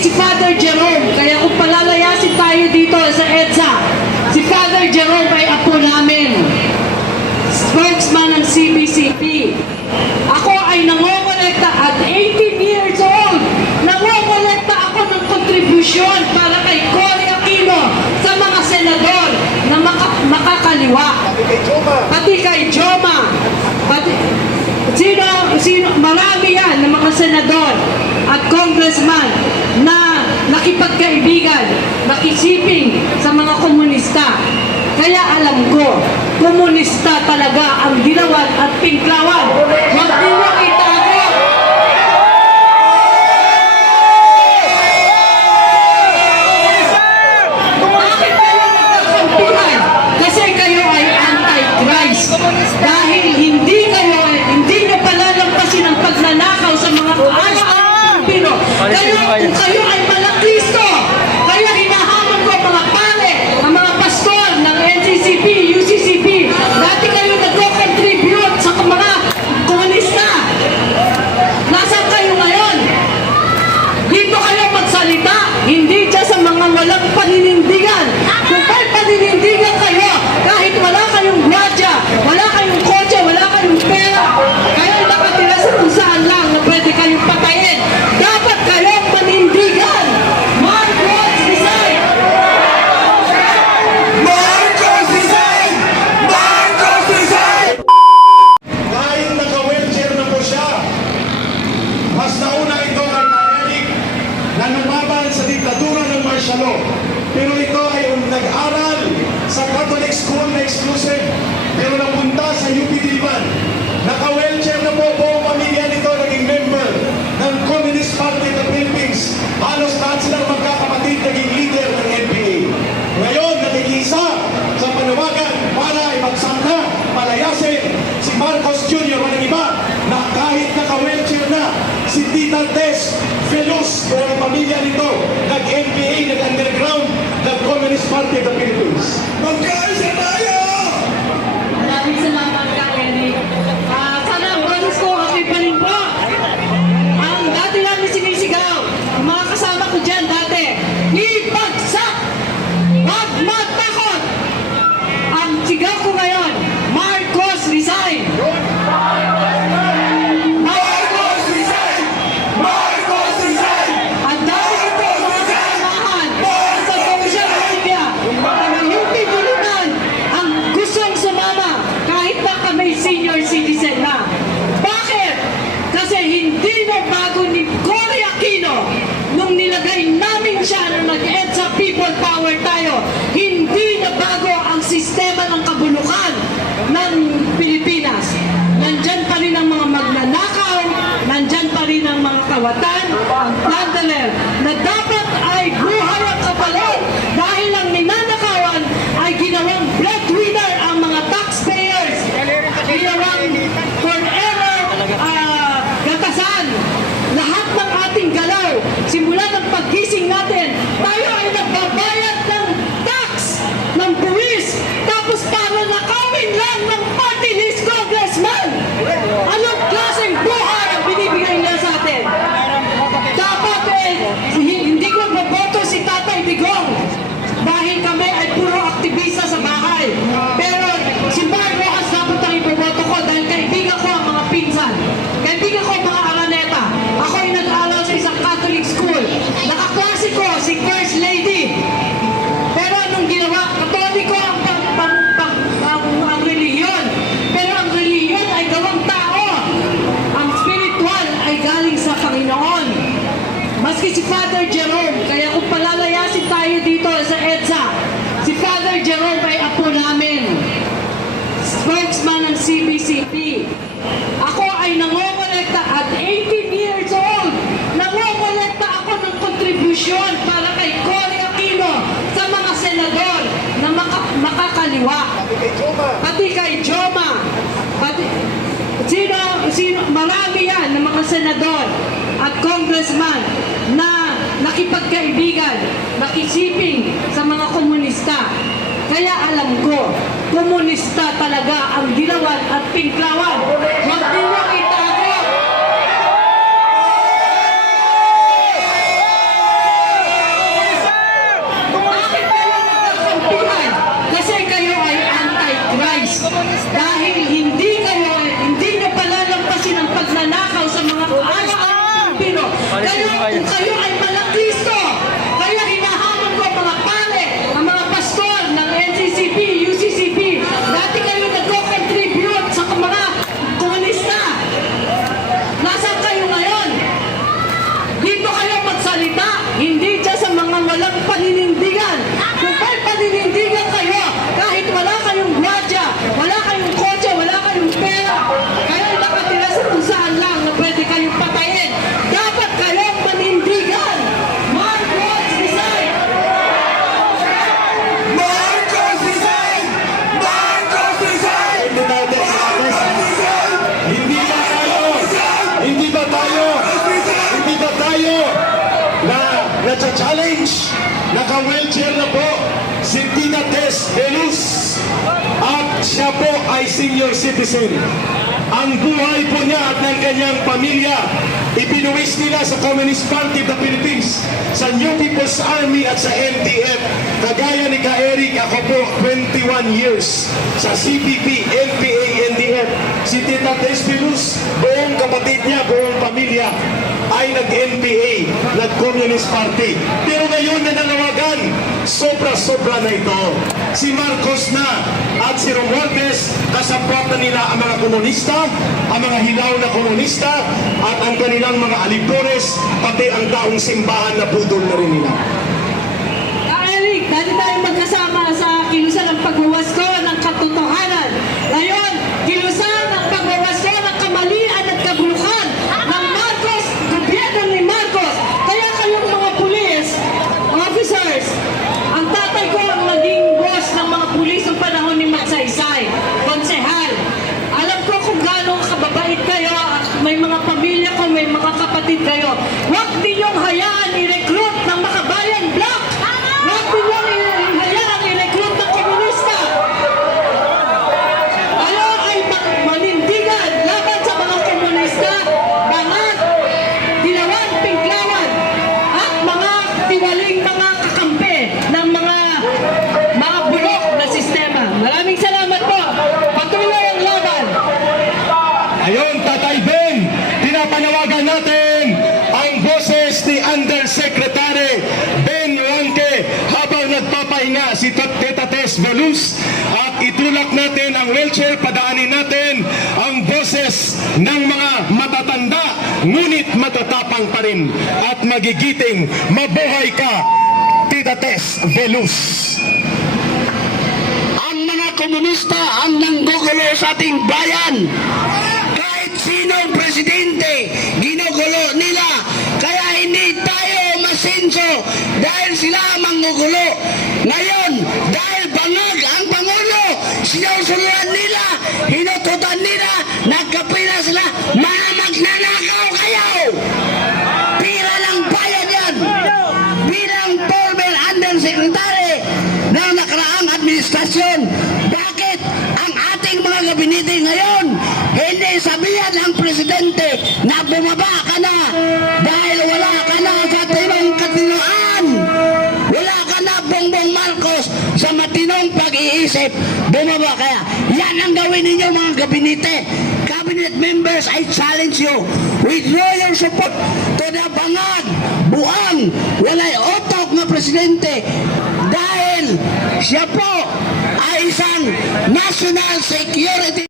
Maski si Father Jerome, kaya kung palalayasin tayo dito sa EDSA, si Father Jerome ay apo namin, spokesman ng CBCP. Ako ay nangongolekta at 18 years old. Nangongolekta ako ng kontribusyon para kay Cory Aquino sa mga senador na makakaliwa. Pati kay Joma. Marami yan ng mga senador at congressman na nakipagkaibigan, nakisiping sa mga komunista. Kaya alam ko, komunista talaga ang Dilawan at Pinklawan. Huwag niyo itago. Bakit kayo nagkakampihan? Kasi kayo ay anti-Christ. Dahil hindi nyo palalampasin ang pagnanakaw sa mga kaalaang Pilipino. Kung kayo ay malakristo, kaya hinahamon ko mga pare, ang mga pastor ng NCCP, UCCP, dati kayo nagko-contribute sa mga komunista. Nasaan kayo ngayon? Dito kayo magsalita, hindi dyan sa mga walang paninindigan. Kung may paninindigan kayo, kahit wala kayong gwadya, wala kayong kotse, wala kayong pera, kayo nakatira sa kung saan lang na pwede kayong patayin. Dapat kayong panindigan. Marcos resign! Marcos resign! Marcos resign! Kahit naka-wheelchair na po siya, mas nauna ito kay Eric na lumaban sa diktadura ng martial law. Pero ito ay nag-aral sa Catholic school na exclusive, pero napunta sa UP Diliman. Naka-wheelchair na po buong pamilya nito naging member ng Communist Party of the Philippines. Halos lahat silang magkakapatid naging leader ng NPA. Ngayon, nakikiisa sa panawagan para ipagsamna, palayasin si Marcos Jr. walang iba na kahit naka-wheelchair na si Tita Tess Veloz, pero ang pamilya nito nag-NPA, nag-underground, nag-Communist Party of the Philippines. Magkaisa tayo! Maraming salamat ka, Eric. Sana ang bonus ko, okay pa rin po. Ang dati namin sinisigaw, ang mga kasama ko dyan dati, ibagsak! Huwag matakot! Ang sigaw ko ngayon, Marcos resign! Marcos resign! Marcos resign! Ang dami ito mga kasamahan sa social media na UP Diliman ang gustong sumama kahit na kami senior citizen na. Bakit? Kasi hindi na bago ni Cory Aquino nung nilagay namin siya nung nag-EDSA People Power tayo. Hindi na bago ang sistema ng kabulukan ng Pilipinas. Nandyan pa rin ang mga magnanakaw, nandyan pa rin ang mga kawatan, ang plunderer, na dapat ay buhay ang kapalit dahil ang ninanakawan ay ginawang breadwinner ang mga taxpayers. Ginawang forever gatasan. Lahat ng ating galaw, simula ng paggising natin, tayo ay nagbabayad ng tax, ng buwis, tapos para nakawin lang ng party list congressman. Anong klaseng buhay ang binibigay nila sa atin? Dapat hindi ko maboto si Tatay Digong dahil kami ay puro aktivista sa bahay. Pero si Mark Rojas dapat ang iboboto ko dahil kaibigan ko ang mga pinsan. Kaibigan ko ang mga araneta. Ako ay nag-aaral sa isang Catholic school. Nakaklase ko si First Lady. Pero anong ginawa? Katoliko ang reliyon. Pero ang reliyon ay gawang tao. Ang spiritual ay galing sa Panginoon. Maski si Father Jerome, kaya kung palalayasin tayo dito sa EDSA, si Father Jerome ay apo namin, spokesman ng CBCP. Ako ay nangongolekta at 18 years old. Nangongolekta ako ng kontribusyon para kay Cory Aquino sa mga senador na makakaliwa. Pati kay Joma. Marami yan ng mga senador at congressman na nakipagkaibigan, nakisiping sa mga komunista. Kaya alam ko, komunista talaga ang Dilawan at Pinklawan. Huwag niyo itago. Kung kayo ay malakisto, kaya hinahamon ko ang mga pare, ang mga pastor ng NCCP, UCCP, dati kayo nagko-contribute sa mga komunista. Nasaan kayo ngayon? Dito kayo magsalita, hindi dyan sa mga walang paninindigan. Kung may paninindigan kayo, kahit wala kayong gwadya, wala kayong kotse, wala kayong pera, kayo nakatira sa kung saan lang na pwede kayong patayin. Dapat kayong panindigan. Marcos decide! Marcos resign! Marcos resign! Hindi ba tayo na-challenge, naka-wheelchair na po si Tita Tess Veluz at siya po ay senior citizen. Ang buhay po niya at ng kanyang pamilya ipinuwis nila sa Communist Party of the Philippines, sa New People's Army at sa NTF. Kagaya ni Ka-Eric, ako po 21 years sa CPP, NPA, NDF. Si Tita Tess Veluz, buong kapatid niya, buong pamilya ay nag-NPA, nag-Communist Party. Pero ngayon nananawagan, sobra-sobra na ito. Si Marcos na at si Romualdez, kasapwat na nila ang mga komunista, ang mga hilaw na komunista, at ang kanilang mga alipores, pati ang taong simbahan na budol na rin nila. Eric, dati tayo magkasama sa kilusan ng pagwawasto ng katotohanan. Ngayon, kilusan ng pagwawasto ng kamalian at kabulukan ng Marcos, gobyerno ni Marcos. Kaya kayong mga pulis, officers, ang tatay ko ang naging boss ng mga pulis ng panahon ni Magsaysay, konsehal. Alam ko kung gaano kababait kayo at may mga pamilya ko, may mga kapatid kayo. Huwag ninyong hayaan i-recruit ng Makabayan Block. Huwag ninyong hayaan i-recruit ng komunista. Kayo ay manindigan laban sa mga komunista, bangag, dilawan, pinklawan, at mga tiwaling mga kakampi ng mga bulok na sistema. Maraming salamat po. Patuloy ang laban. Ayun, Tatay Ben, pinapanawagan natin ang boses ni Undersecretary Ben Juanque habang nagpapahinga si Tita Tess Veluz, at itulak natin ang wheelchair, padaanin natin ang boses ng mga matatanda ngunit matatapang pa rin at magigiting. Mabuhay ka, Tita Tess Veluz. Ang mga komunista ang nanggugulo sa ating bayan. Kahit sinong presidente, ginugulo nila. Kaya hindi tayo masinso dahil sila ang manggugulo. Ngayon, dahil bangag ang Pangulo, sinusunod nila, hinututan nila, nagkapira sila, mga magnanakaw kayo! Pira ng bayan yan! Bilang former undersecretary ng nakaraang administrasyon, bakit ang ating mga gabinete ngayon hindi sabihan ang presidente na bumaba ka na dahil wala ka na sa timang katinaan, wala ka na Bongbong Marcos sa matinong pag-iisip, bumaba kaya. Yan ang gawin ninyo mga gabinete. Cabinet members, I challenge you, withdraw your support to the bangag, buang, walay otok na presidente dahil siya po ay isang national security